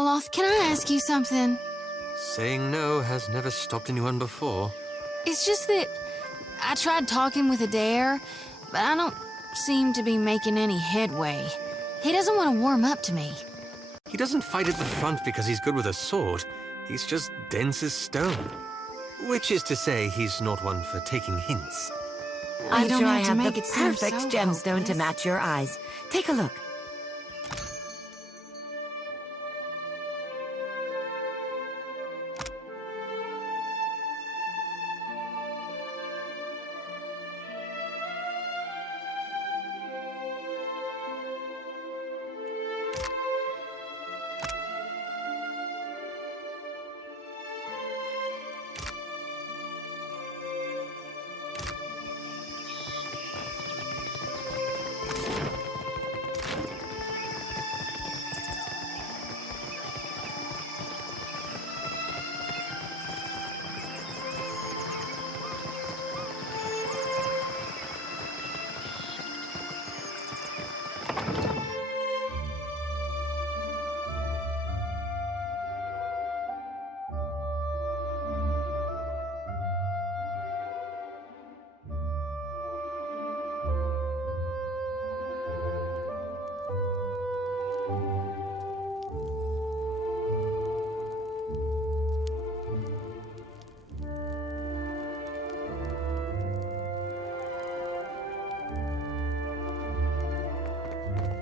Aloth, can I ask you something? Saying no has never stopped anyone before. It's just that I tried talking with Adair, but I don't seem to be making any headway. He doesn't want to warm up to me. He doesn't fight at the front because he's good with a sword. He's just dense as stone. Which is to say, he's not one for taking hints. I'm don't sure I have to have make the it seem perfect so gemstone to hopeless. match your eyes. Take a look.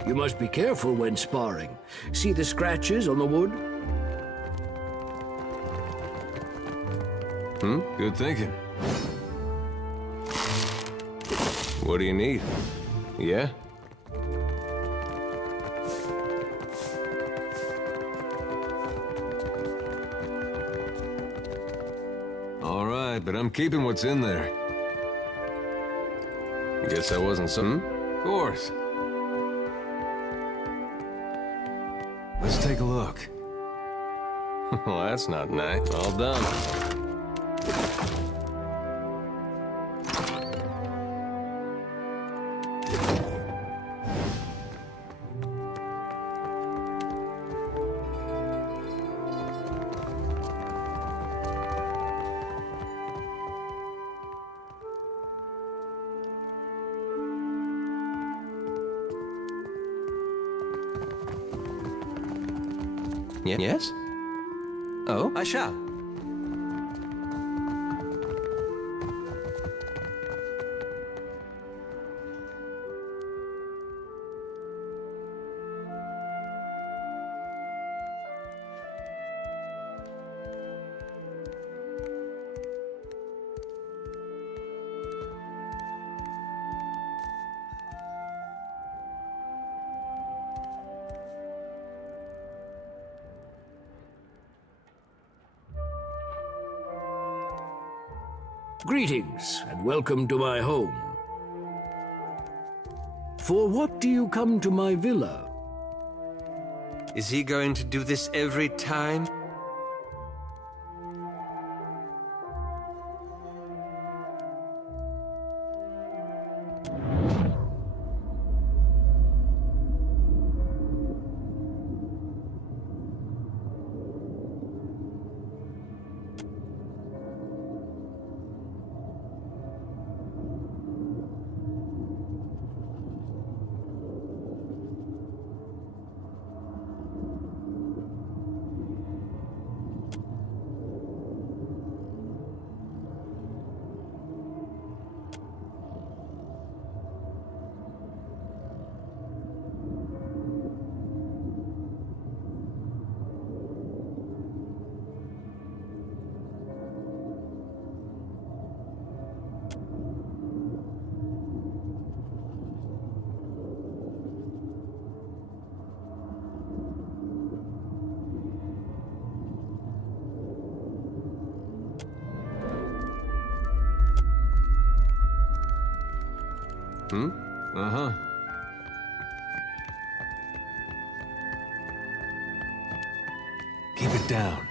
You must be careful when sparring. See the scratches on the wood? Good thinking. What do you need? Yeah? All right, but I'm keeping what's in there. Guess I wasn't some... Of course. Let's take a look. Well, that's not nice. All done. Yes? Oh? I shall. Greetings, and welcome to my home. For what do you come to my villa? Is he going to do this every time? Uh-huh. Keep it down.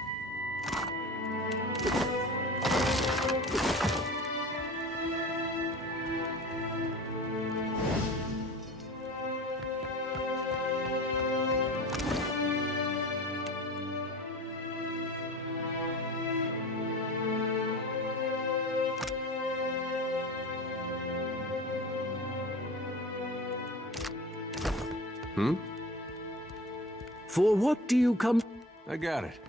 For what do you come? I got it.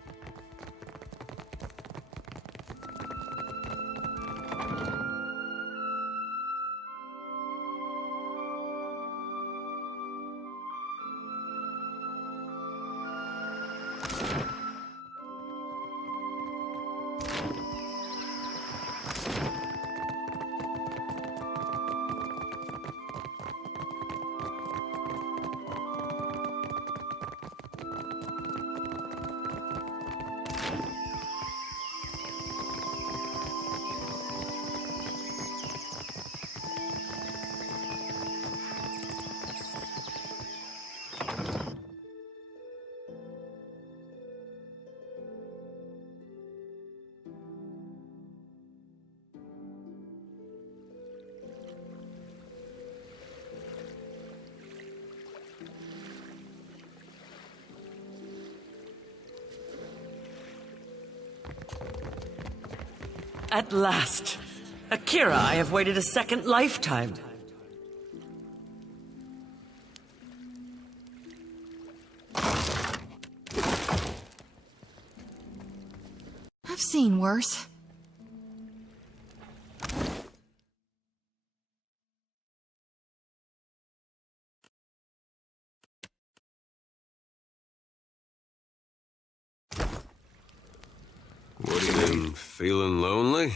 At last! Akira, I have waited a second lifetime. I've seen worse. What have you been feeling lonely?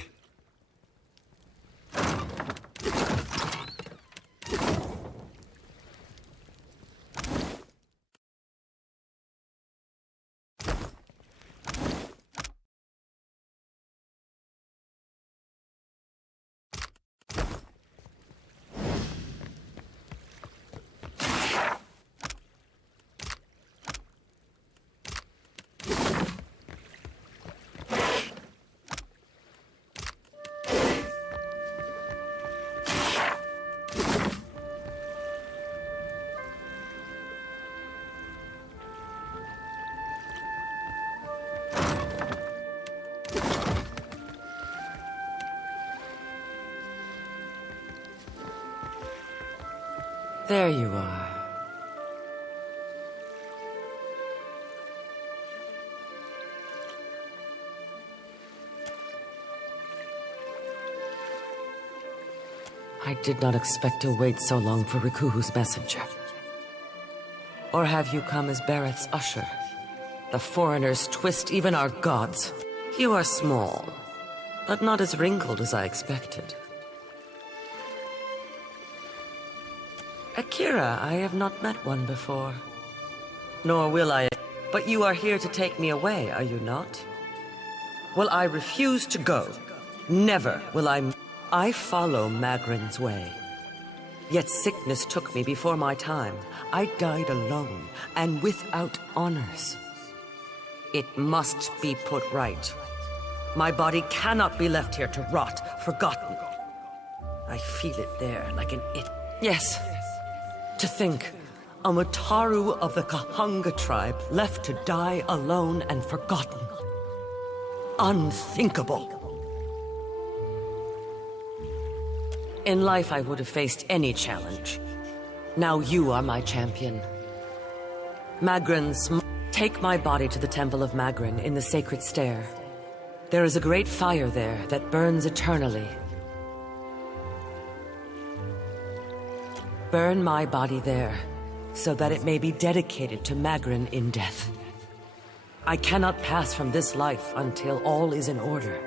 There you are. I did not expect to wait so long for Riku's messenger. Or have you come as Bareth's usher? The foreigners twist even our gods. You are small, but not as wrinkled as I expected. Akira, I have not met one before. Nor will I. But you are here to take me away, are you not? Well, I refuse to go. Never will I follow Magren's way. Yet sickness took me before my time. I died alone, and without honors. It must be put right. My body cannot be left here to rot, forgotten. I feel it there, like an it. Yes. To think, a Mutaru of the Kahanga tribe left to die alone and forgotten. Unthinkable. In life, I would have faced any challenge. Now you are my champion. Magren's... Take my body to the Temple of Magren in the Sacred Stair. There is a great fire there that burns eternally. Burn my body there, so that it may be dedicated to Magren in death. I cannot pass from this life until all is in order.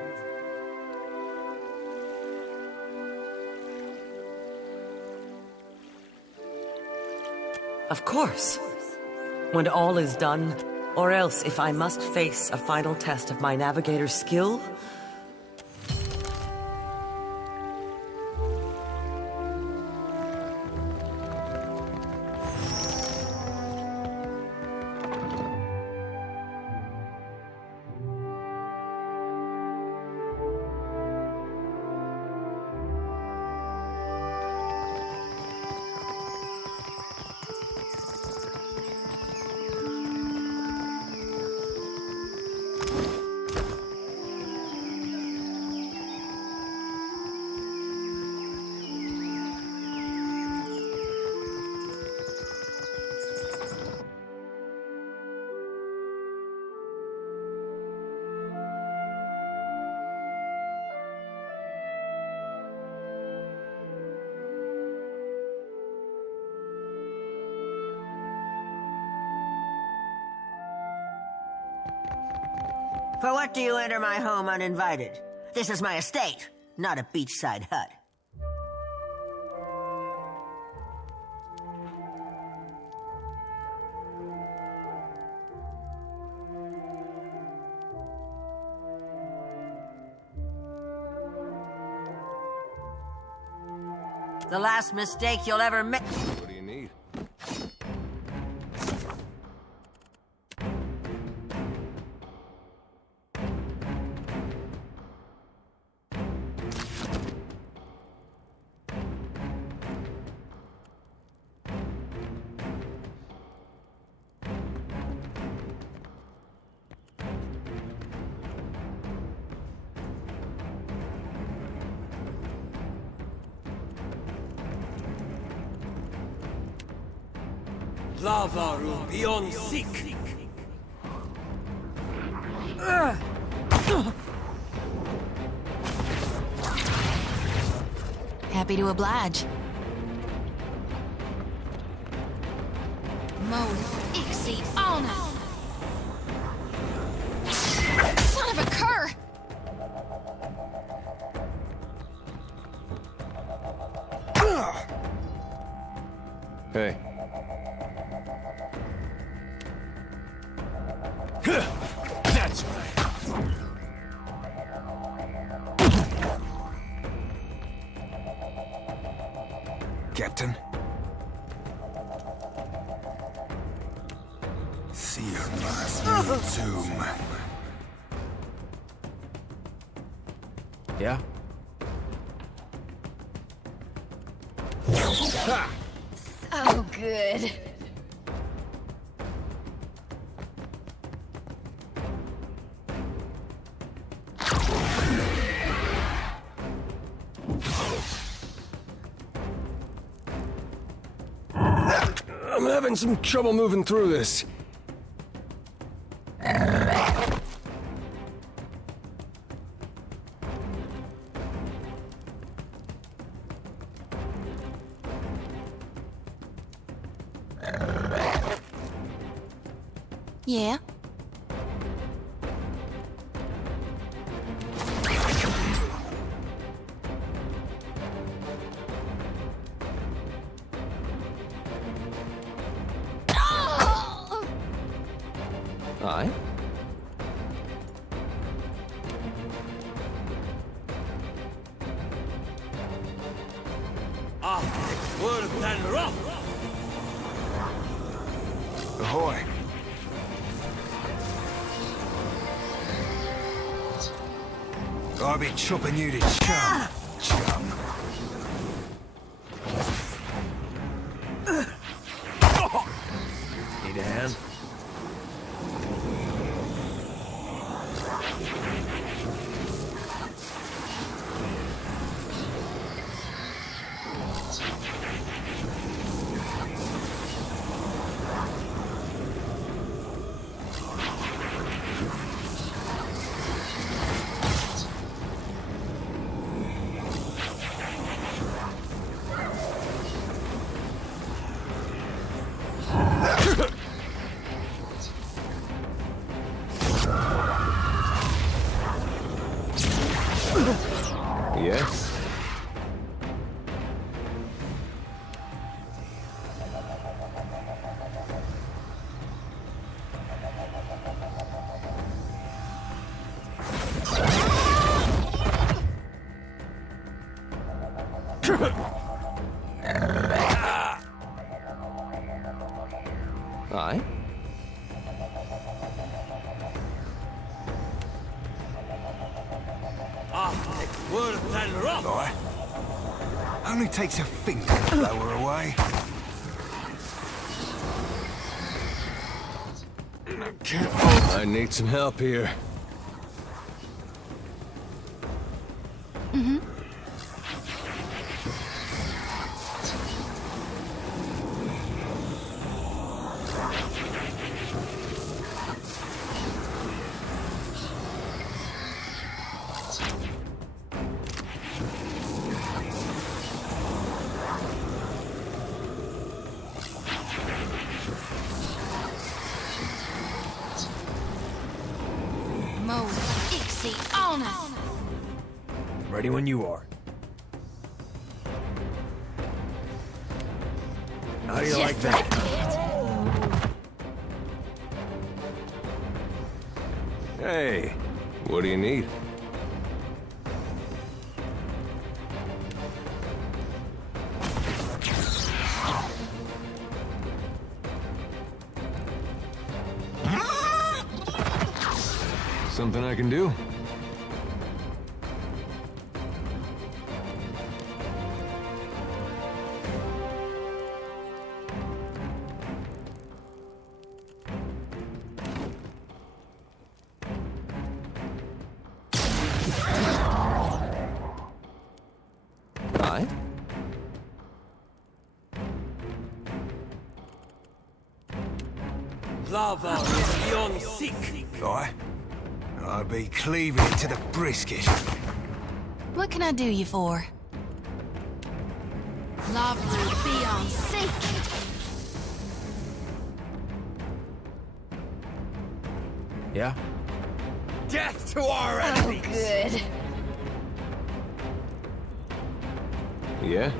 Of course. When all is done, or else if I must face a final test of my navigator's skill, For what do you enter my home uninvited? This is my estate, not a beachside hut. The last mistake you'll ever make. What do you need? Lava room beyond sick. Happy to oblige. Mode Ixie on Son of a cur! Hey. That's right. Captain? See your last tomb. Yeah? Oh, good. I'm having some trouble moving through this. Yeah? Aye? Worse than rock. Ahoy! I'll be chopping you to chum. Chum. Need a hand? Yes? Aye? Worse than rock. Boy. Only takes a finger to blow her away. I need some help here. Mode Ready when you are. How do you like that? Hey, what do you need? Something I can do? I? Lava is beyond seek. Aye. I'll be cleaving it to the brisket. What can I do you for? Lava will be on sync. Yeah? Death to our Oh, enemies! good. Yeah?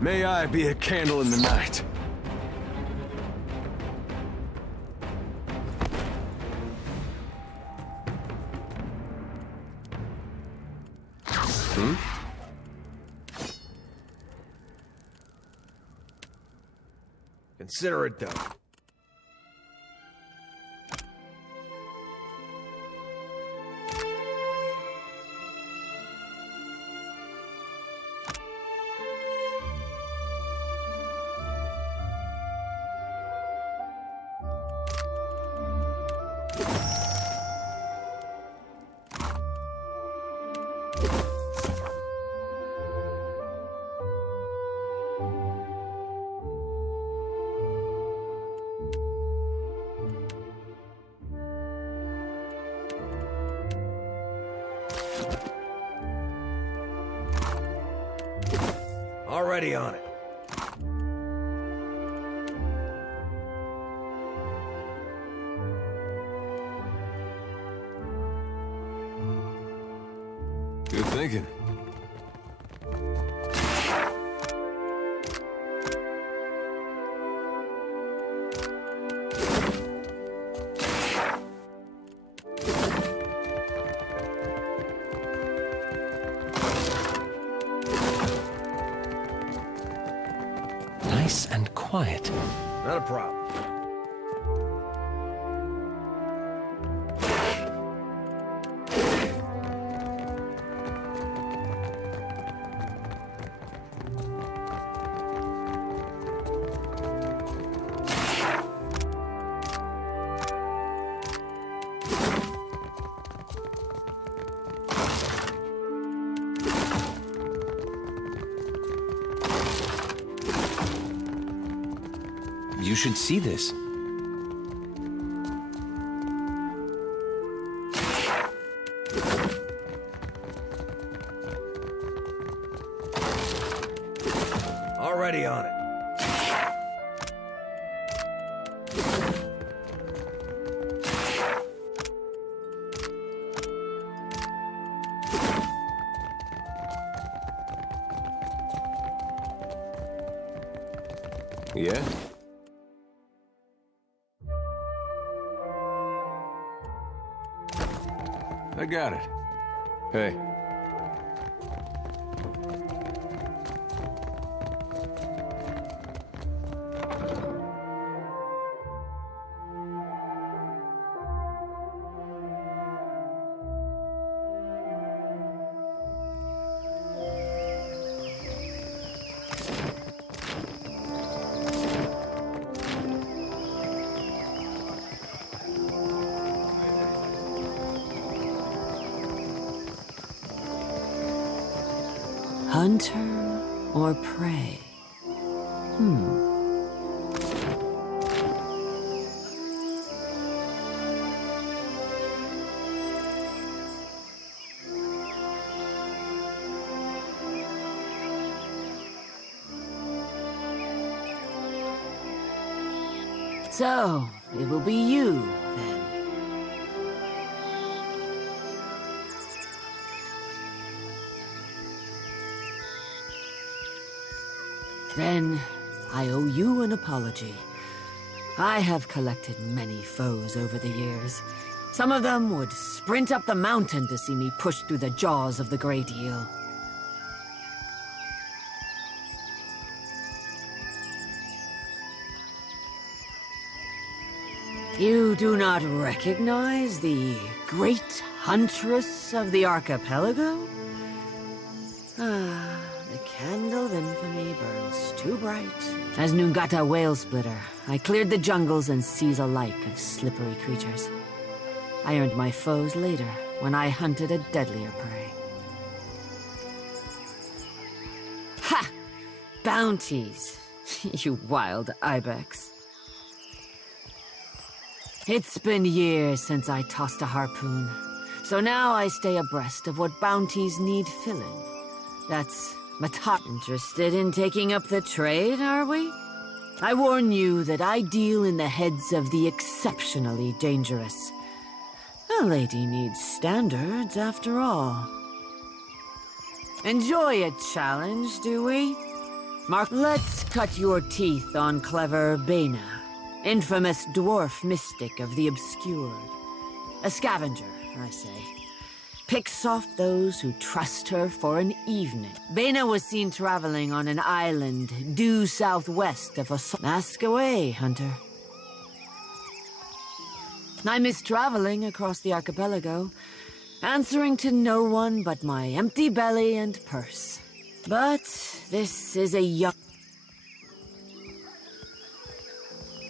May I be a candle in the night. Consider it done. Already on it. Good thinking. Nice and quiet. Not a problem. You should see this. Already on it. Yeah? I got it. Hey. Hunter or prey? So, it will be you, then. Then I owe you an apology. I have collected many foes over the years. Some of them would sprint up the mountain to see me pushed through the jaws of the Great Eel. You do not recognize the great huntress of the archipelago? Ah, the candle of infamy burns too bright. As Nungata Whale Splitter, I cleared the jungles and seas alike of slippery creatures. I earned my foes later, when I hunted a deadlier prey. Ha! Bounties, you wild ibex. It's been years since I tossed a harpoon, so now I stay abreast of what bounties need filling. That's Matop. Interested in taking up the trade, are we? I warn you that I deal in the heads of the exceptionally dangerous. A lady needs standards, after all. Enjoy a challenge, do we? Mark, let's cut your teeth on clever Bena, infamous dwarf mystic of the obscured. A scavenger, I say. Picks off those who trust her for an evening. Bena was seen traveling on an island due southwest of Ask away, hunter. I miss traveling across the archipelago, answering to no one but my empty belly and purse. But this is a young...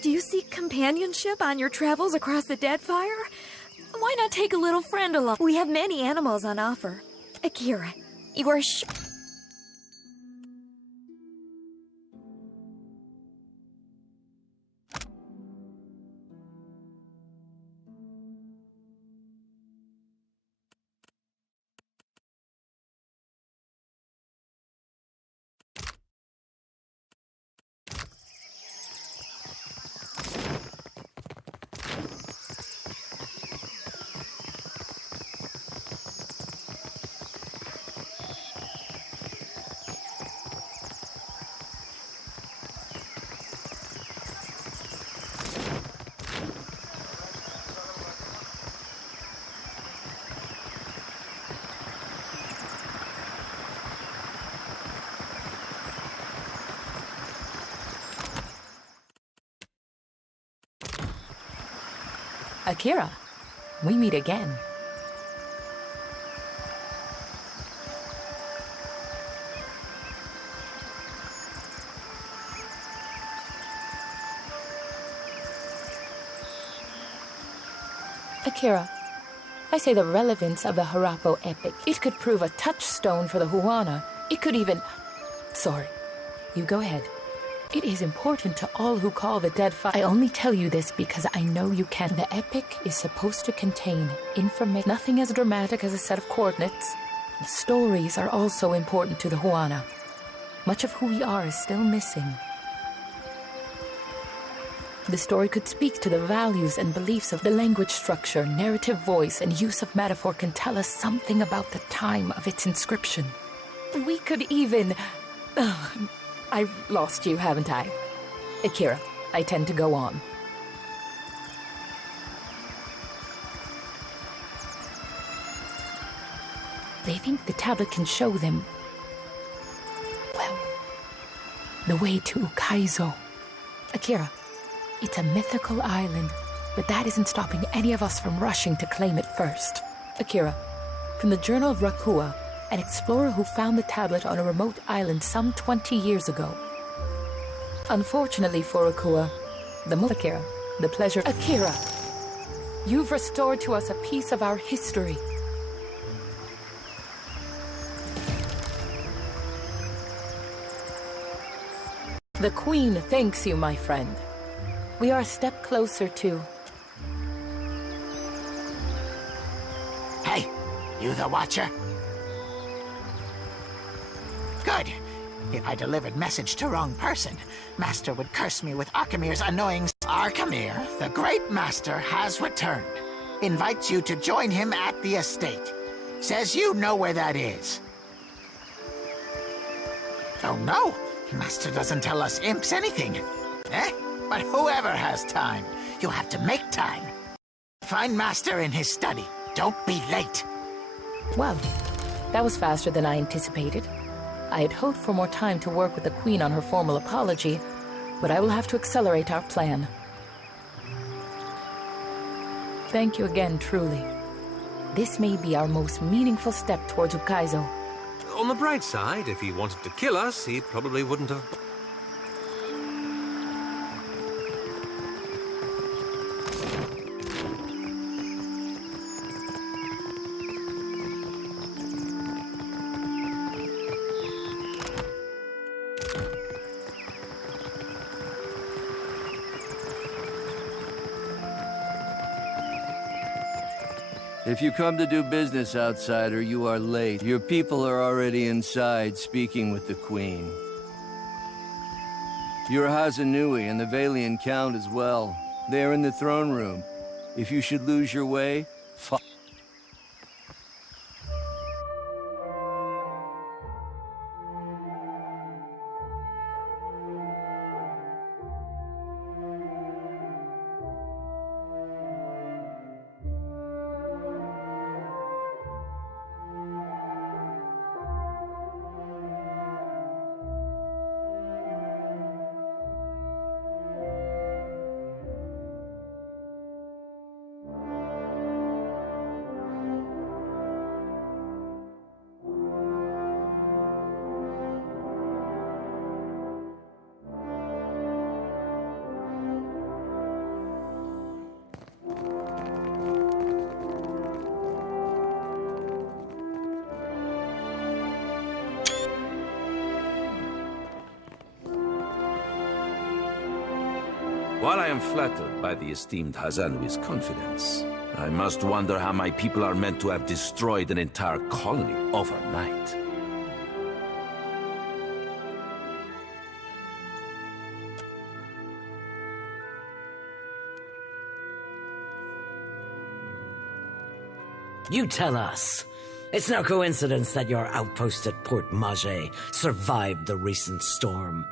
Do you seek companionship on your travels across the Deadfire? Why not take a little friend along? We have many animals on offer. Akira, you are Akira, we meet again. Akira, I say the relevance of the Harappo epic. It could prove a touchstone for the Huana. It could even... Sorry, you go ahead. It is important to all who call the Deadfire. I only tell you this because I know you can. The epic is supposed to contain information. Nothing as dramatic as a set of coordinates. The stories are also important to the Huana. Much of who we are is still missing. The story could speak to the values and beliefs of the language structure, narrative voice, and use of metaphor can tell us something about the time of its inscription. We could even... I've lost you, haven't I? Akira, I tend to go on. They think the tablet can show them, well, the way to Ukaizo. Akira, it's a mythical island, but that isn't stopping any of us from rushing to claim it first. Akira, from the Journal of Rakua, an explorer who found the tablet on a remote island some 20 years ago. Unfortunately for Akua, Akira, the pleasure... Akira, you've restored to us a piece of our history. The Queen thanks you, my friend. We are a step closer to... Hey, you the Watcher? Good. If I delivered message to wrong person, Master would curse me with Archimir's annoying... Archimir, the great master, has returned. Invites you to join him at the estate. Says you know where that is. Oh no? Master doesn't tell us imps anything. Eh? But whoever has time, you have to make time. Find Master in his study. Don't be late. Well, that was faster than I anticipated. I had hoped for more time to work with the Queen on her formal apology, but I will have to accelerate our plan. Thank you again, truly. This may be our most meaningful step towards Ukaizo. On the bright side, if he wanted to kill us, he probably wouldn't have... If you come to do business, outsider, you are late. Your people are already inside, speaking with the Queen. Your Hazanui and the Valian Count as well. They are in the throne room. If you should lose your way, While I am flattered by the esteemed Hazanui's confidence, I must wonder how my people are meant to have destroyed an entire colony overnight. You tell us. It's no coincidence that your outpost at Port Mage survived the recent storm.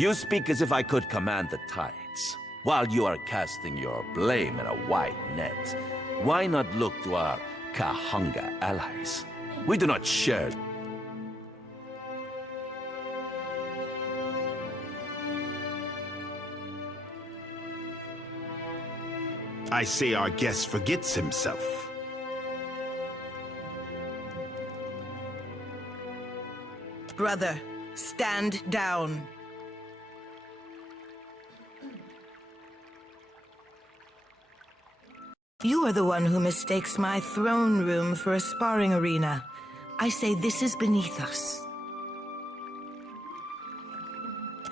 You speak as if I could command the tides. While you are casting your blame in a wide net, why not look to our Kahanga allies? We do not share... I say our guest forgets himself. Brother, stand down. You are the one who mistakes my throne room for a sparring arena. I say this is beneath us.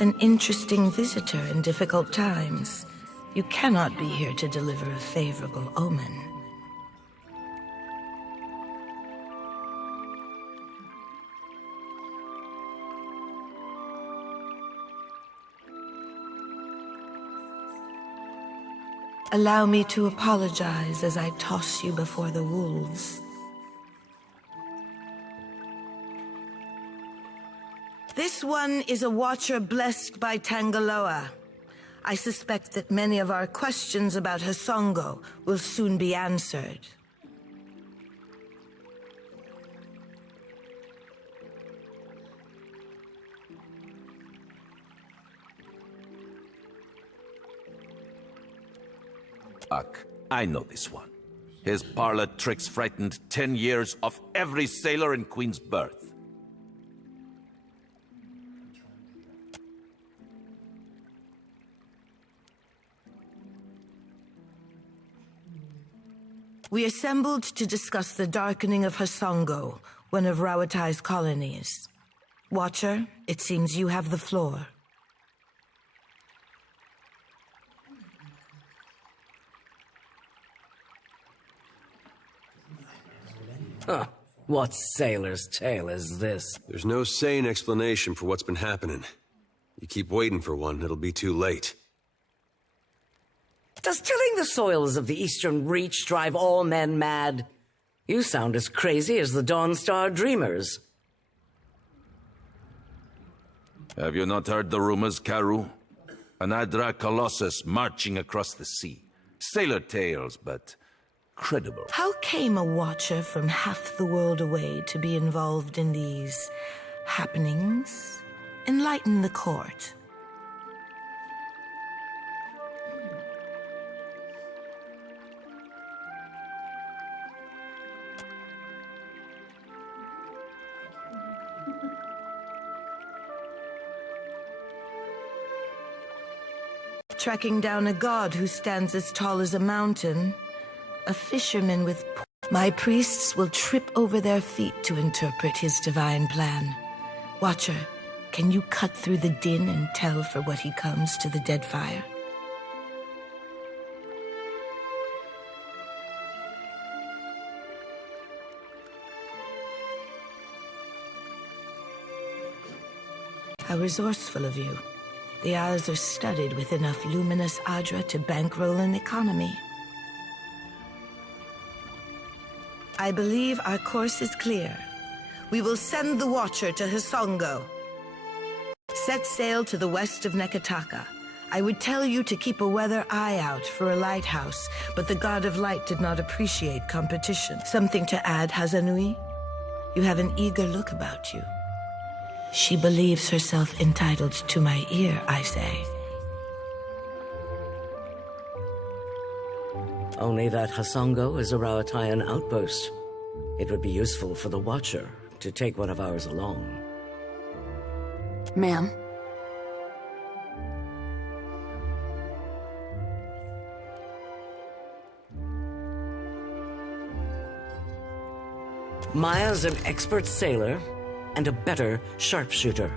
An interesting visitor in difficult times. You cannot be here to deliver a favorable omen. Allow me to apologize as I toss you before the wolves. This one is a watcher blessed by Tangaloa. I suspect that many of our questions about Hasongo will soon be answered. I know this one. His parlor tricks frightened 10 years of every sailor in Queen's Birth. We assembled to discuss the darkening of Hasongo, one of Rawatai's colonies. Watcher, it seems you have the floor. Huh. What sailor's tale is this? There's no sane explanation for what's been happening. You keep waiting for one, it'll be too late. Does tilling the soils of the Eastern Reach drive all men mad? You sound as crazy as the Dawnstar Dreamers. Have you not heard the rumors, Karu? An Adra Colossus marching across the sea. Sailor tales, but credible. How came a watcher from half the world away to be involved in these happenings? Enlighten the court. Tracking down a god who stands as tall as a mountain. A fisherman with... My priests will trip over their feet to interpret his divine plan. Watcher, can you cut through the din and tell for what he comes to the Deadfire? How resourceful of you. The Isles are studded with enough luminous Adra to bankroll an economy. I believe our course is clear. We will send the Watcher to Hisongo. Set sail to the west of Neketaka. I would tell you to keep a weather eye out for a lighthouse, but the God of Light did not appreciate competition. Something to add, Hazanui? You have an eager look about you. She believes herself entitled to my ear, I say. Only that Hisongo is a Rawatayan outpost. It would be useful for the Watcher to take one of ours along. Ma'am. Maya's an expert sailor and a better sharpshooter.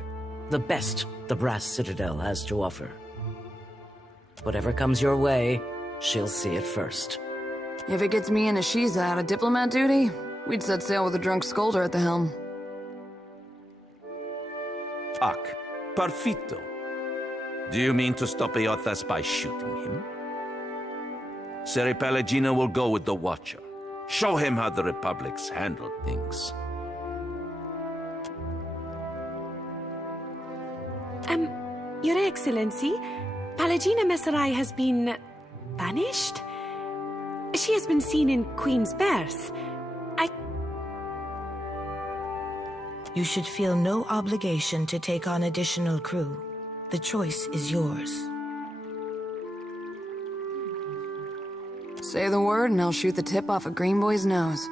The best the Brass Citadel has to offer. Whatever comes your way, she'll see it first. If it gets me and Ashiza out of diplomat duty, we'd set sail with a drunk scolder at the helm. Ak, perfito. Do you mean to stop Eothas by shooting him? Seri Pelagina will go with the Watcher. Show him how the Republic's handled things. Your Excellency, Palagina Messerai has been... banished? She has been seen in Queen's Berth. You should feel no obligation to take on additional crew. The choice is yours. Say the word and I'll shoot the tip off a Green Boy's nose.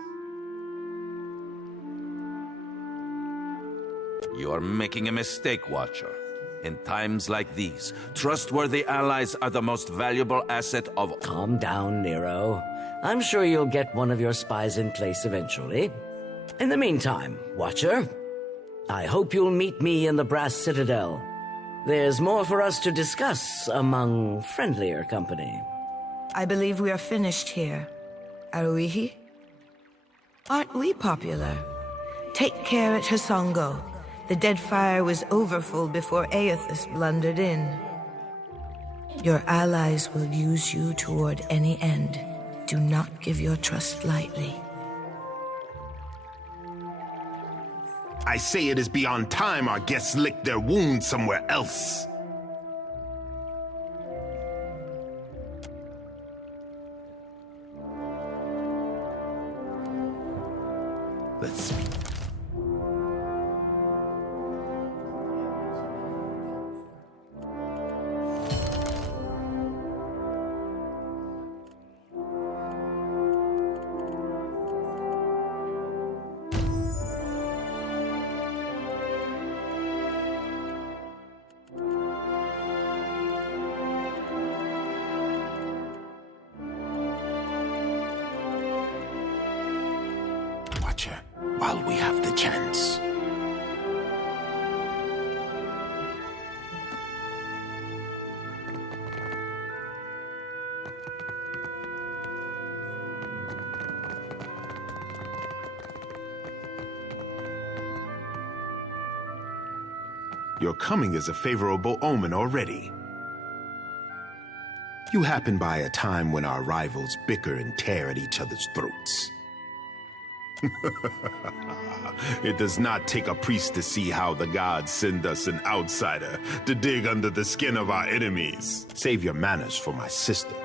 You are making a mistake, Watcher. In times like these, trustworthy allies are the most valuable asset of... Calm down, Nero. I'm sure you'll get one of your spies in place eventually. In the meantime, Watcher, I hope you'll meet me in the Brass Citadel. There's more for us to discuss among friendlier company. I believe we are finished here. Aruihi? Aren't we popular? Take care at Hisongo. The Deadfire was overfull before Eothas blundered in. Your allies will use you toward any end. Do not give your trust lightly. I say it is beyond time our guests lick their wounds somewhere else. Let's speak. While we have the chance. Your coming is a favorable omen already. You happen by a time when our rivals bicker and tear at each other's throats. It does not take a priest to see how the gods send us an outsider to dig under the skin of our enemies. Save your manners for my sister.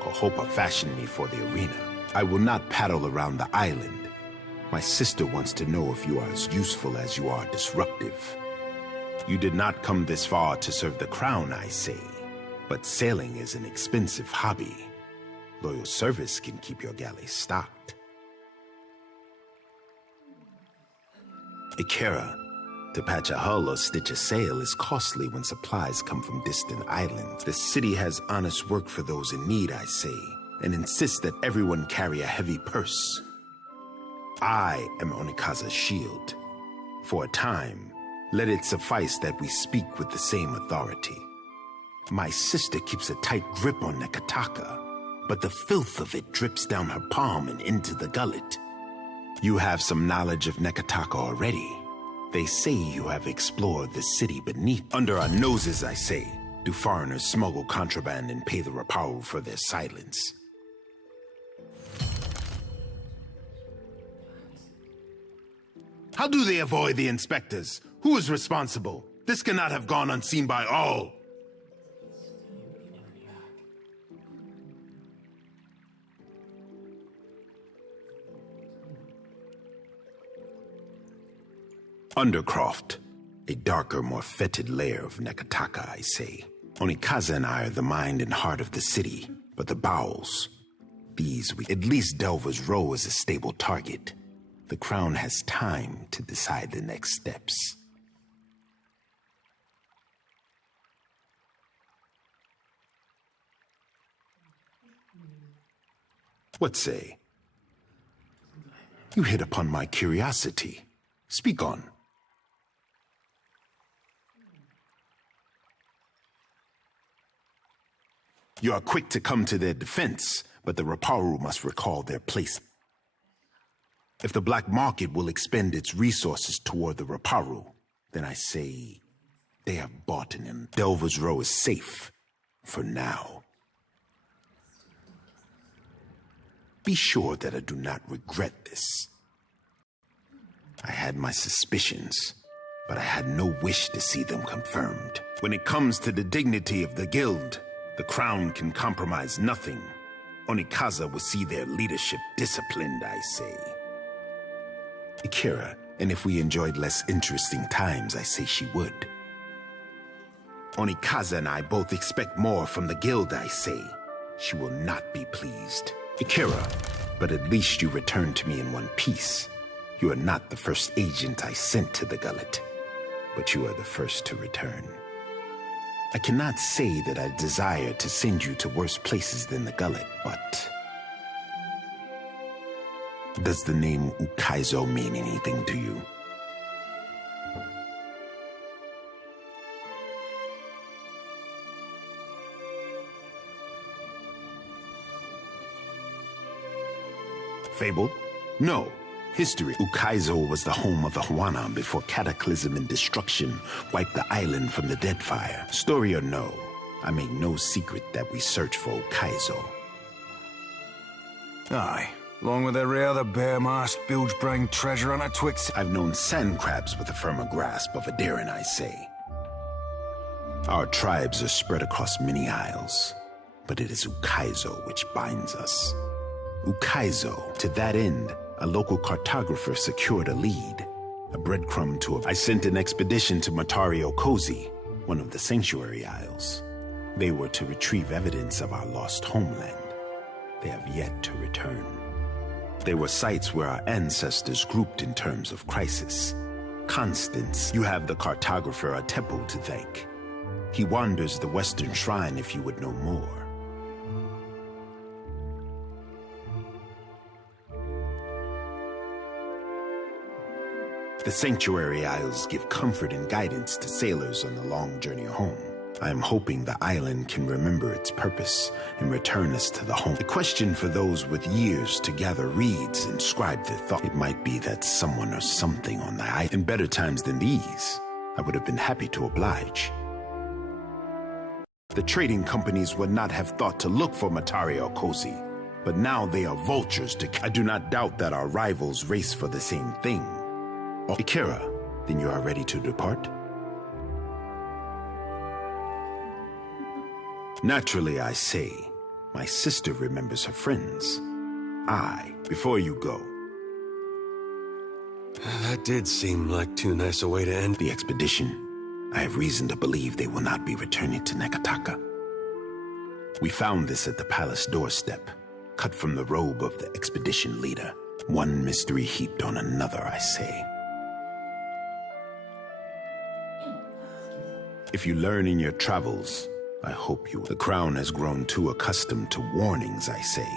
Kohopa fashioned me for the arena. I will not paddle around the island. My sister wants to know if you are as useful as you are disruptive. You did not come this far to serve the crown, I say. But sailing is an expensive hobby. Loyal service can keep your galley stocked. Ikera, to patch a hull or stitch a sail is costly when supplies come from distant islands. The city has honest work for those in need, I say, and insists that everyone carry a heavy purse. I am Onikaza's shield. For a time, let it suffice that we speak with the same authority. My sister keeps a tight grip on Neketaka, but the filth of it drips down her palm and into the gullet. You have some knowledge of Neketaka already. They say you have explored the city beneath. Under our noses, I say, do foreigners smuggle contraband and pay the Rapau for their silence? How do they avoid the inspectors? Who is responsible? This cannot have gone unseen by all. Undercroft, a darker, more fetid layer of Neketaka, I say. Onikaza and I are the mind and heart of the city, but the bowels, at least Delver's Row is a stable target. The crown has time to decide the next steps. What say? You hit upon my curiosity. Speak on. You are quick to come to their defense, but the Raparu must recall their place. If the black market will expend its resources toward the Raparu, then I say they have bought in him. Delver's Row is safe, for now. Be sure that I do not regret this. I had my suspicions, but I had no wish to see them confirmed. When it comes to the dignity of the guild, the crown can compromise nothing. Onikaza will see their leadership disciplined, I say. Ikera, and if we enjoyed less interesting times, I say she would. Onikaza and I both expect more from the guild, I say. She will not be pleased. Ikera, but at least you return to me in one piece. You are not the first agent I sent to the gullet, but you are the first to return. I cannot say that I desire to send you to worse places than the gullet, but... does the name Ukaizo mean anything to you? Fable? No. History. Ukaizo was the home of the Huana before cataclysm and destruction wiped the island from the Deadfire. Story or no, I make no secret that we search for Ukaizo. Aye, along with every other bare-masked, bilge-brained treasure on a twixt. I've known sand crabs with a firmer grasp of a daring, I say. Our tribes are spread across many isles, but it is Ukaizo which binds us. Ukaizo, to that end, a local cartographer secured a lead, a breadcrumb to I sent an expedition to Matario Kozi, one of the Sanctuary Isles. They were to retrieve evidence of our lost homeland. They have yet to return. They were sites where our ancestors grouped in terms of crisis. Constance, you have the cartographer Atepo to thank. He wanders the Western Shrine if you would know more. The Sanctuary Isles give comfort and guidance to sailors on the long journey home. I am hoping the island can remember its purpose and return us to the home. The question for those with years to gather reeds and scribe their thought. It might be that someone or something on the island. In better times than these, I would have been happy to oblige. The trading companies would not have thought to look for Matario Kozi. but now they are vultures to... I do not doubt that our rivals race for the same thing. Oh, Akira, then you are ready to depart? Naturally, I say, my sister remembers her friends. Before you go. That did seem like too nice a way to end the expedition. I have reason to believe they will not be returning to Neketaka. We found this at the palace doorstep, cut from the robe of the expedition leader. One mystery heaped on another, I say. If you learn in your travels, I hope you... The crown has grown too accustomed to warnings, I say.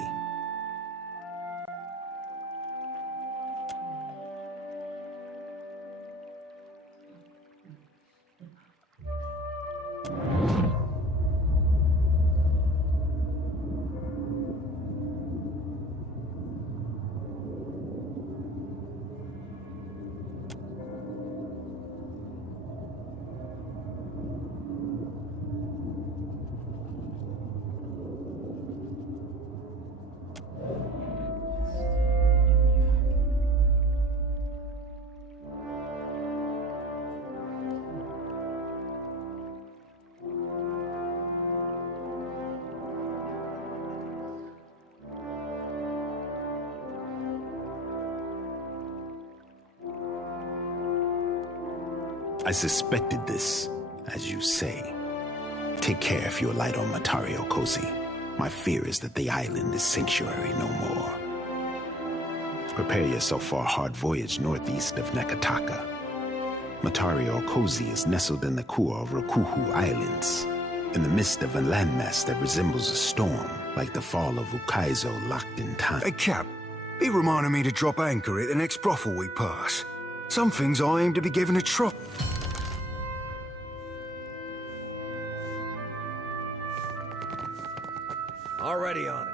I suspected this, as you say. Take care if you alight on Matario Kozi. My fear is that the island is sanctuary no more. Prepare yourself for a hard voyage northeast of Neketaka. Matario Kozi is nestled in the Kua Rokuhu Islands, in the midst of a landmass that resembles a storm, like the fall of Ukaizo locked in time. Hey, Cap, be reminding me to drop anchor at the next brothel we pass. Some things I aim to be given a try. Already on it.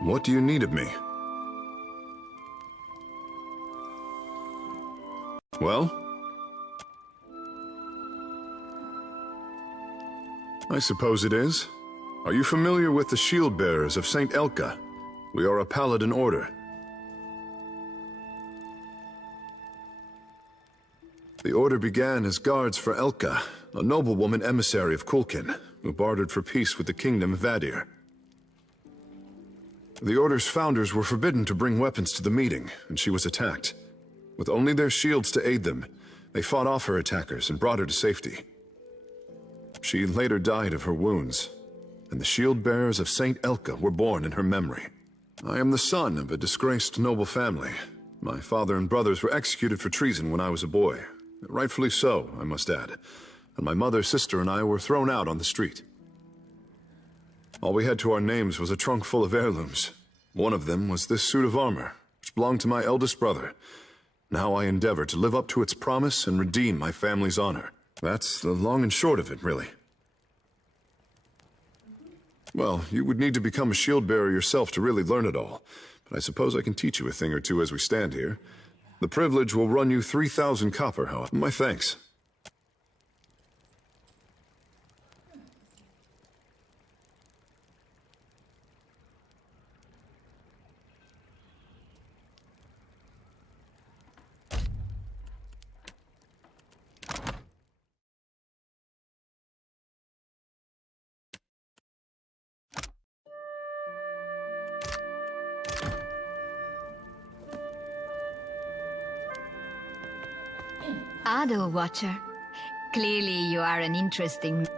What do you need of me? Well? I suppose it is. Are you familiar with the shield bearers of St. Elka? We are a paladin order. The order began as guards for Elka, a noblewoman emissary of Kulkin, who bartered for peace with the kingdom of Vadir. The Order's founders were forbidden to bring weapons to the meeting, and she was attacked. With only their shields to aid them, they fought off her attackers and brought her to safety. She later died of her wounds, and the shield bearers of St. Elka were born in her memory. I am the son of a disgraced noble family. My father and brothers were executed for treason when I was a boy. Rightfully so, I must add. And my mother, sister, and I were thrown out on the street. All we had to our names was a trunk full of heirlooms. One of them was this suit of armor, which belonged to my eldest brother. Now I endeavor to live up to its promise and redeem my family's honor. That's the long and short of it, really. Well, you would need to become a shield bearer yourself to really learn it all, but I suppose I can teach you a thing or two as we stand here. The privilege will run you 3,000 copper, however. My thanks. Shadow Watcher. Clearly you are an interesting...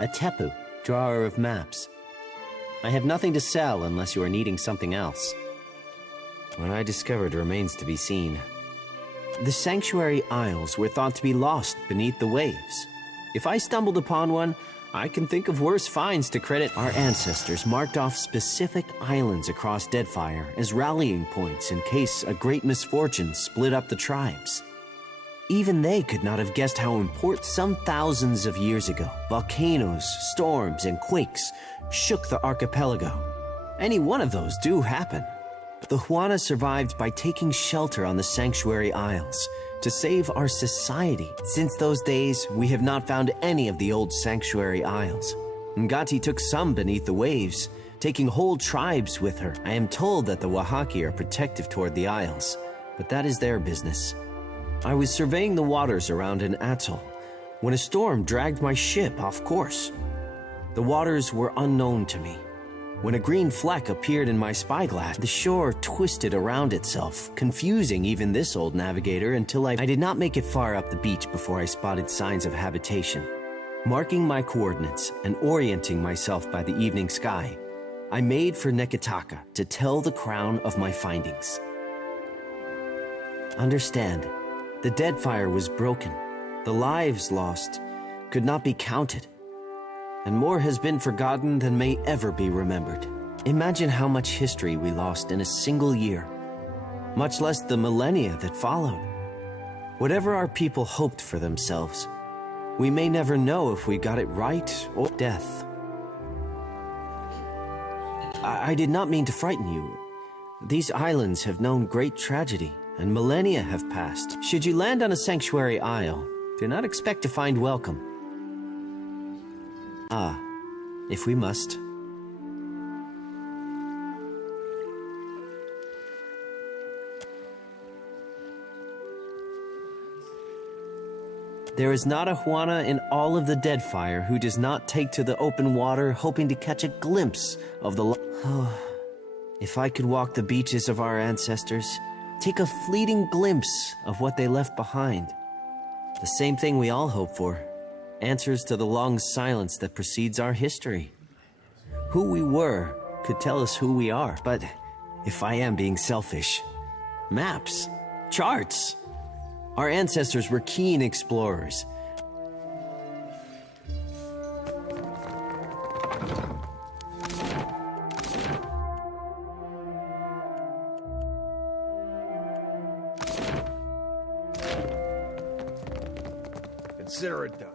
A tepu, drawer of maps. I have nothing to sell unless you are needing something else. What I discovered remains to be seen. The Sanctuary Isles were thought to be lost beneath the waves. If I stumbled upon one, I can think of worse finds to credit. Our ancestors marked off specific islands across Deadfire as rallying points in case a great misfortune split up the tribes. Even they could not have guessed how important some thousands of years ago, volcanoes, storms, and quakes shook the archipelago. Any one of those do happen. The Huana survived by taking shelter on the Sanctuary Isles to save our society. Since those days, we have not found any of the old Sanctuary Isles. Ngati took some beneath the waves, taking whole tribes with her. I am told that the Wahaki are protective toward the Isles, but that is their business. I was surveying the waters around an atoll when a storm dragged my ship off course. The waters were unknown to me. When a green fleck appeared in my spyglass, the shore twisted around itself, confusing even this old navigator until I did not make it far up the beach before I spotted signs of habitation. Marking my coordinates and orienting myself by the evening sky, I made for Neketaka to tell the crown of my findings. Understand, the Deadfire was broken. The lives lost could not be counted. And more has been forgotten than may ever be remembered. Imagine how much history we lost in a single year, much less the millennia that followed. Whatever our people hoped for themselves, we may never know if we got it right or death. I did not mean to frighten you. These islands have known great tragedy, and millennia have passed. Should you land on a Sanctuary Isle, do not expect to find welcome. If we must. There is not a Huana in all of the Deadfire who does not take to the open water hoping to catch a glimpse of the If I could walk the beaches of our ancestors, take a fleeting glimpse of what they left behind. The same thing we all hope for. Answers to the long silence that precedes our history. Who we were could tell us who we are, but if I am being selfish, maps, charts. Our ancestors were keen explorers. Consider it done.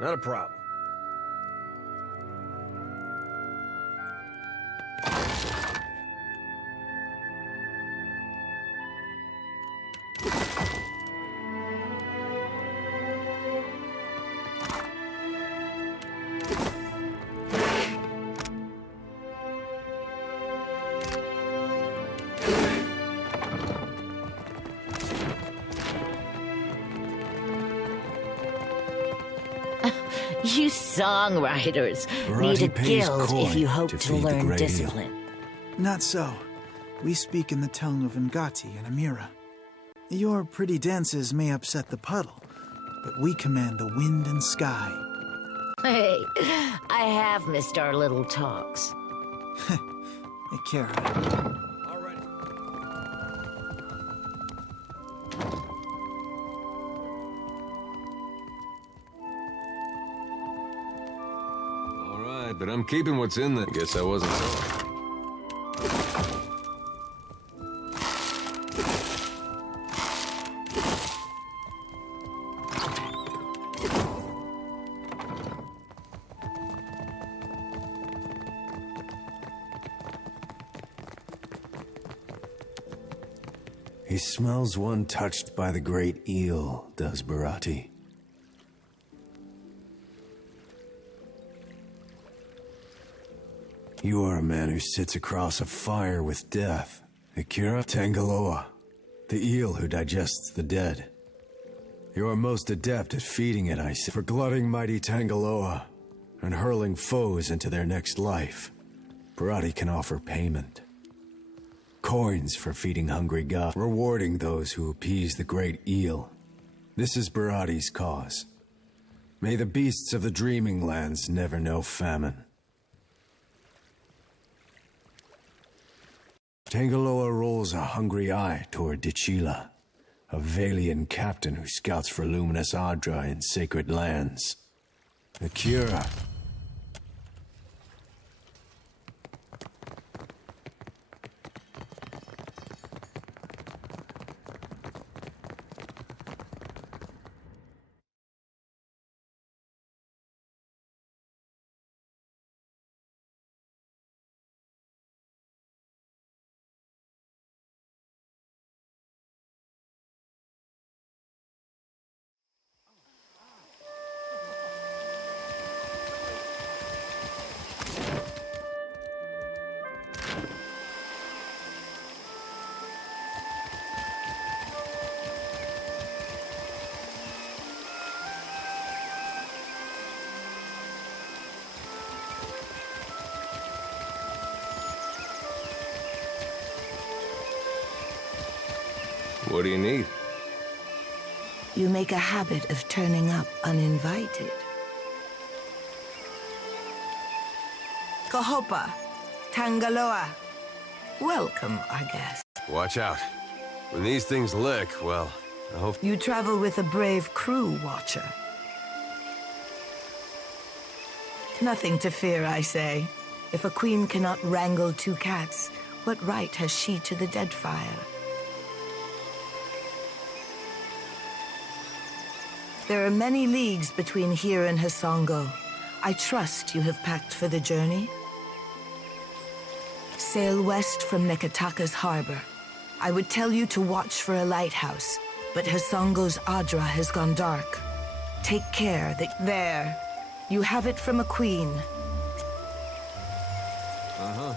Not a problem. songwriters need a guild if you hope to learn discipline. Not so. We speak in the tongue of Ngati and Amira. Your pretty dances may upset the puddle, but we command the wind and sky. Hey, I have missed our little talks. Kara. All right, but I'm keeping what's in there. Guess I wasn't so. He smells one touched by the great eel, does Bharati. You are a man who sits across a fire with death. Akira Tangaloa, the eel who digests the dead. You are most adept at feeding it, I say, for glutting mighty Tangaloa and hurling foes into their next life. Bharati can offer payment. Coins for feeding hungry gods, rewarding those who appease the great eel. This is Bharati's cause. May the beasts of the dreaming lands never know famine. Tangaloa rolls a hungry eye toward Dichila, a Valian captain who scouts for luminous Adra in sacred lands. Akira. What do you need? You make a habit of turning up uninvited. Kahopa, Tangaloa. Welcome, our guest. Watch out. When these things lick, well, I hope... You travel with a brave crew, Watcher. Nothing to fear, I say. If a queen cannot wrangle two cats, what right has she to the Deadfire? There are many leagues between here and Hisongo. I trust you have packed for the journey. Sail west from Neketaka's harbor. I would tell you to watch for a lighthouse, but Hisongo's Adra has gone dark. Take care that... There. You have it from a queen. Uh-huh.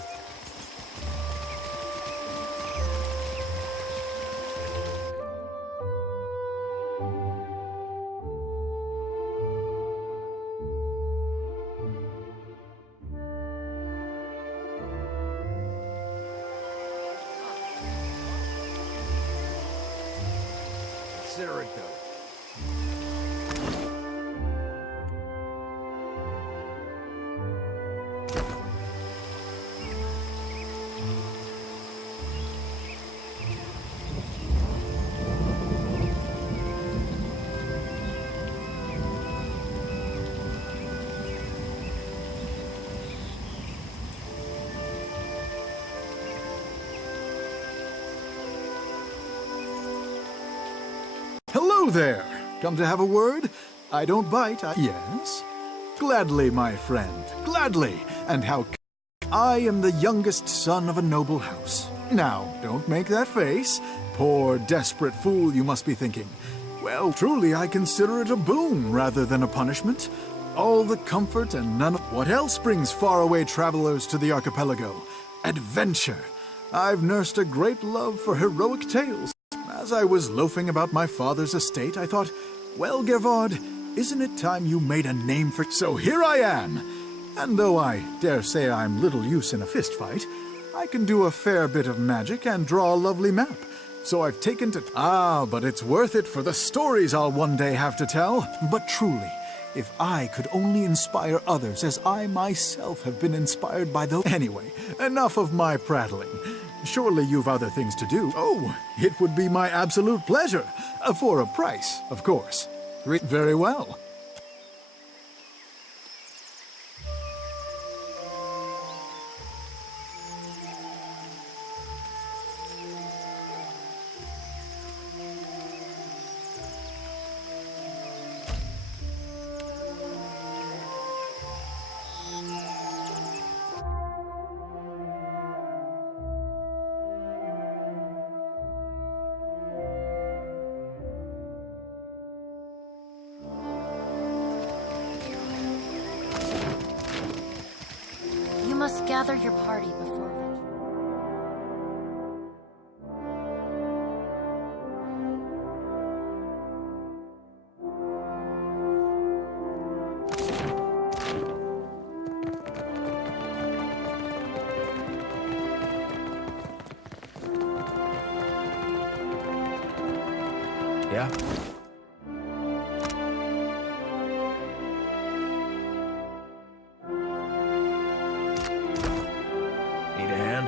Consider it done. Hello there! Come to have a word? I don't bite, Yes? Gladly, my friend, gladly. And how I am the youngest son of a noble house. Now, don't make that face. Poor, desperate fool, you must be thinking. Well, truly, I consider it a boon rather than a punishment. All the comfort and none of... What else brings faraway travelers to the archipelago? Adventure! I've nursed a great love for heroic tales. As I was loafing about my father's estate, I thought, well, Gervard, Isn't it time you made a name for... So here I am. And though I dare say I'm little use in a fistfight, I can do a fair bit of magic and draw a lovely map. So I've taken to... Ah, but it's worth it for the stories I'll one day have to tell. But truly, if I could only inspire others as I myself have been inspired by those... Anyway, enough of my prattling. Surely you've other things to do. Oh, it would be my absolute pleasure. For a price, of course. Very well. You must gather your party before Yeah? Need a hand?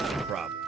Not a problem.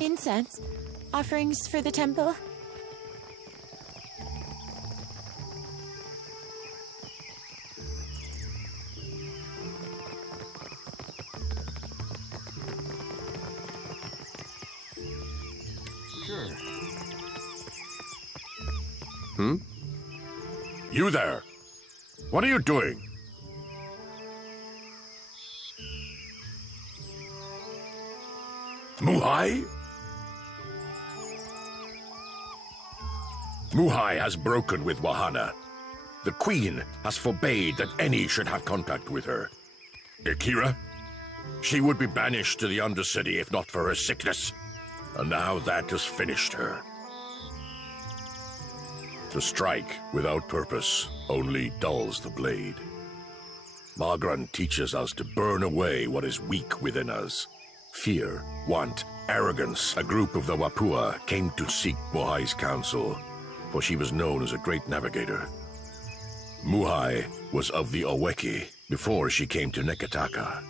incense, offerings for the temple. Sure. Hmm? You there? What are you doing? Muhai? Muhai has broken with Wahana. The Queen has forbade that any should have contact with her. Akira? She would be banished to the Undercity if not for her sickness. And now that has finished her. To strike without purpose only dulls the blade. Magran teaches us to burn away what is weak within us. Fear, want, arrogance. A group of the Wapua came to seek Muhai's counsel, for she was known as a great navigator. Muhai was of the Oweki before she came to Neketaka.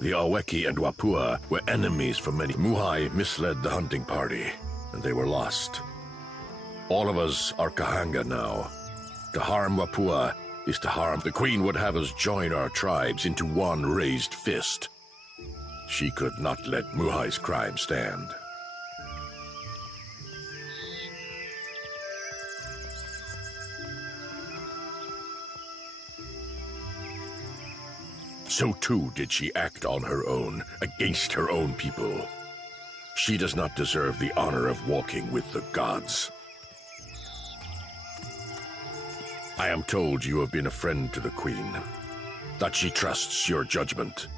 The Oweki and Wapua were enemies for many. Muhai misled the hunting party, and they were lost. All of us are Kahanga now. To harm Wapua is to harm. The Queen would have us join our tribes into one raised fist. She could not let Muhai's crime stand. So too did she act on her own, against her own people. She does not deserve the honor of walking with the gods. I am told you have been a friend to the Queen, that she trusts your judgment.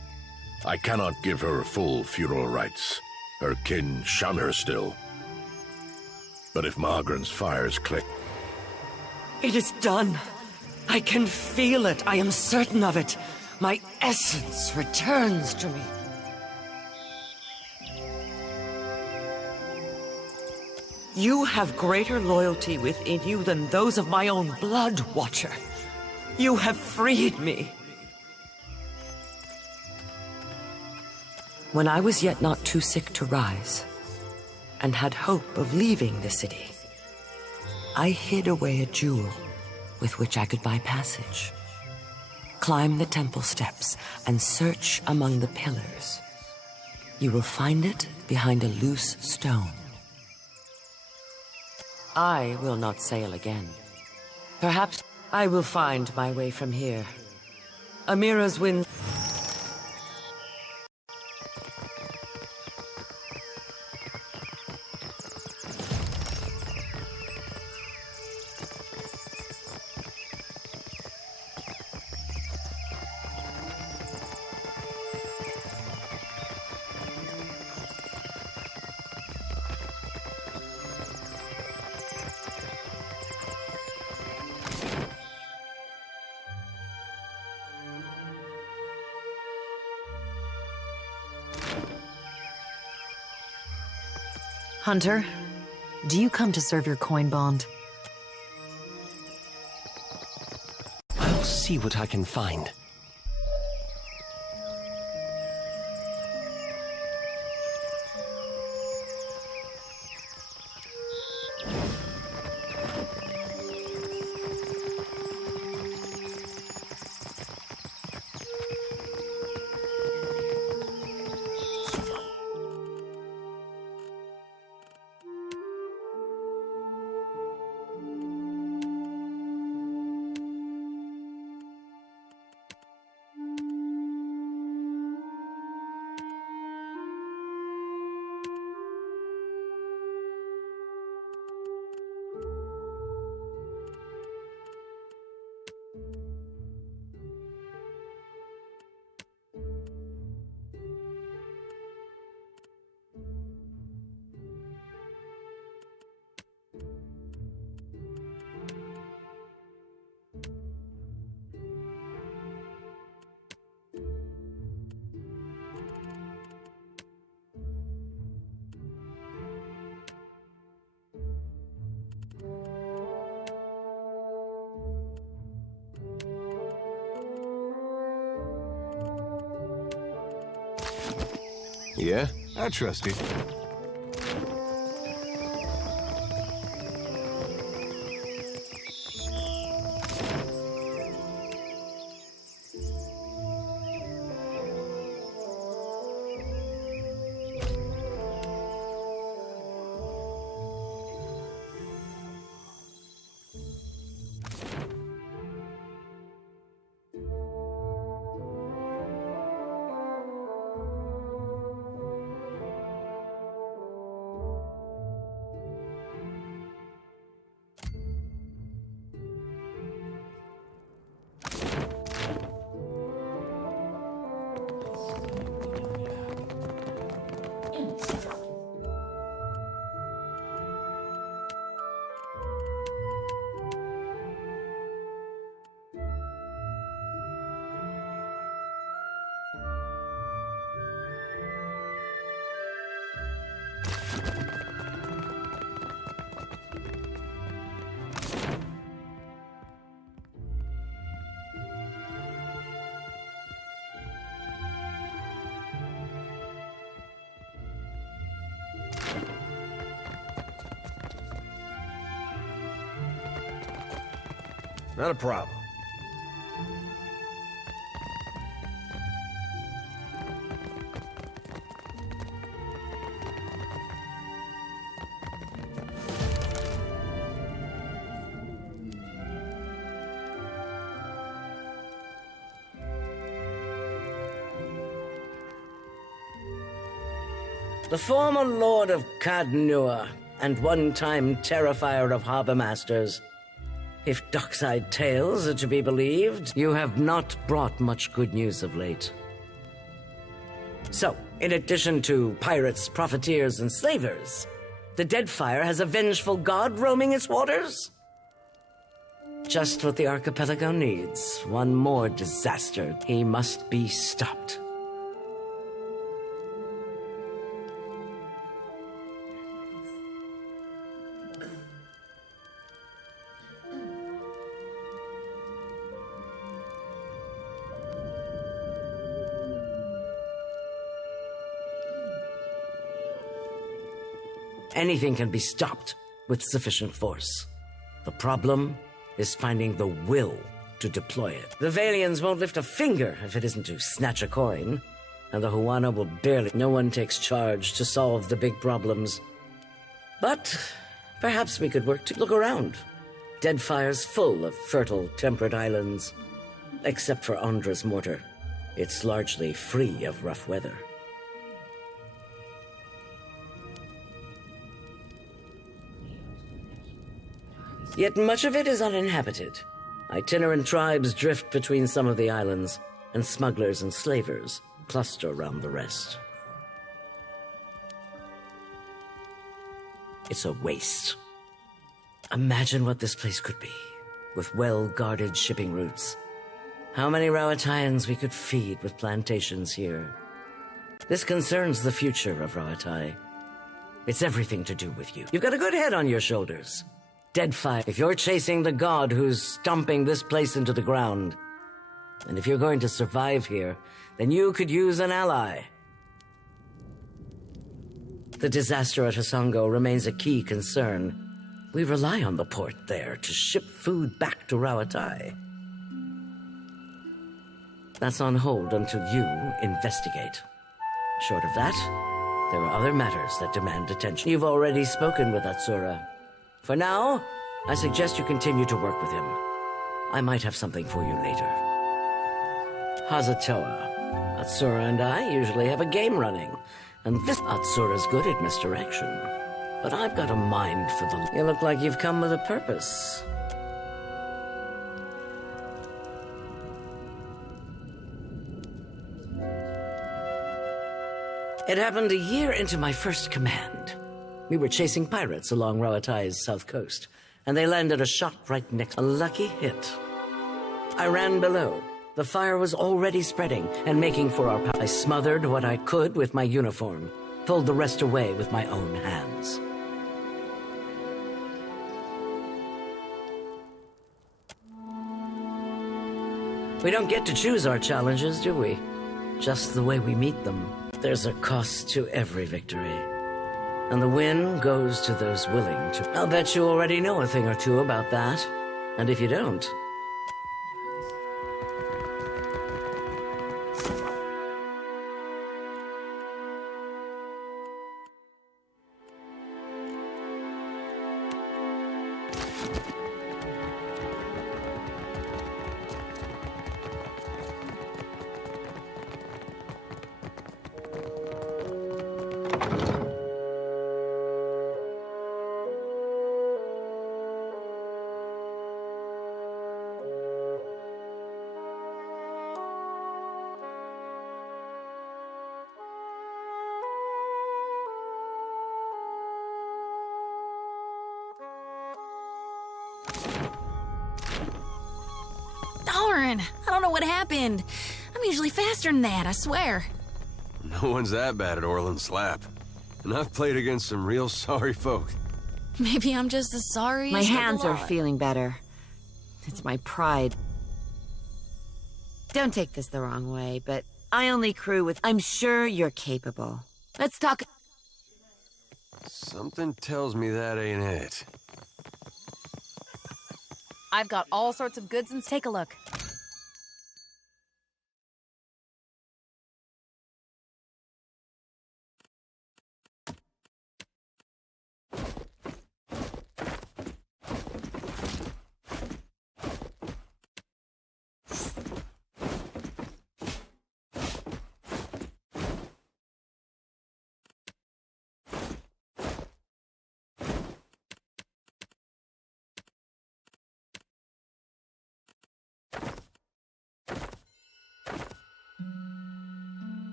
I cannot give her full funeral rites. Her kin shun her still. But if Margaren's fires click... It is done. I can feel it. I am certain of it. My essence returns to me. You have greater loyalty within you than those of my own blood, Watcher. You have freed me. When I was yet not too sick to rise, and had hope of leaving the city, I hid away a jewel with which I could buy passage. Climb the temple steps and search among the pillars. You will find it behind a loose stone. I will not sail again. Perhaps I will find my way from here. Amira's wind... Hunter, do you come to serve your coin bond? I'll see what I can find. Yeah? I trust you. Not a problem. the former Lord of Kadnua and one-time Terrifier of Harbor Masters. If dockside tales are to be believed, you have not brought much good news of late. So, in addition to pirates, profiteers, and slavers, the Deadfire has a vengeful god roaming its waters? Just what the archipelago needs. One more disaster. He must be stopped. Anything can be stopped with sufficient force. The problem is finding the will to deploy it. The Valians won't lift a finger if it isn't to snatch a coin, and the Huana will barely... No one takes charge to solve the big problems. But perhaps we could work to look around. Deadfire's full of fertile, temperate islands. Except for Andra's mortar. It's largely free of rough weather. Yet much of it is uninhabited. Itinerant tribes drift between some of the islands, and smugglers and slavers cluster around the rest. It's a waste. Imagine what this place could be, with well-guarded shipping routes. How many Rauataians we could feed with plantations here. This concerns the future of Rauatai. It's everything to do with you. You've got a good head on your shoulders. Deadfire, if you're chasing the god who's stomping this place into the ground, and if you're going to survive here, then you could use an ally. The disaster at Hasongo remains a key concern. We rely on the port there to ship food back to Rauatai. That's on hold until you investigate. Short of that, there are other matters that demand attention. You've already spoken with Atsura. For now, I suggest you continue to work with him. I might have something for you later. Hazatoa. Atsura and I usually have a game running, and this Atsura's good at misdirection. But I've got a mind for the... You look like you've come with a purpose. It happened a year into my first command. We were chasing pirates along Rauatai's south coast, and they landed a shot right next. A lucky hit. I ran below. The fire was already spreading and making for our I smothered what I could with my uniform, pulled the rest away with my own hands. We don't get to choose our challenges, do we? Just the way we meet them. There's a cost to every victory. And the win goes to those willing to... I'll bet you already know a thing or two about that. And if you don't... Darn! I don't know what happened. I'm usually faster than that, I swear. No one's that bad at Orland Slap. And I've played against some real sorry folk. Maybe I'm just as sorry My as hands are feeling better. It's my pride. Don't take this the wrong way, but I only crew with... I'm sure you're capable. Let's talk... Something tells me that ain't it. I've got all sorts of goods and take a look.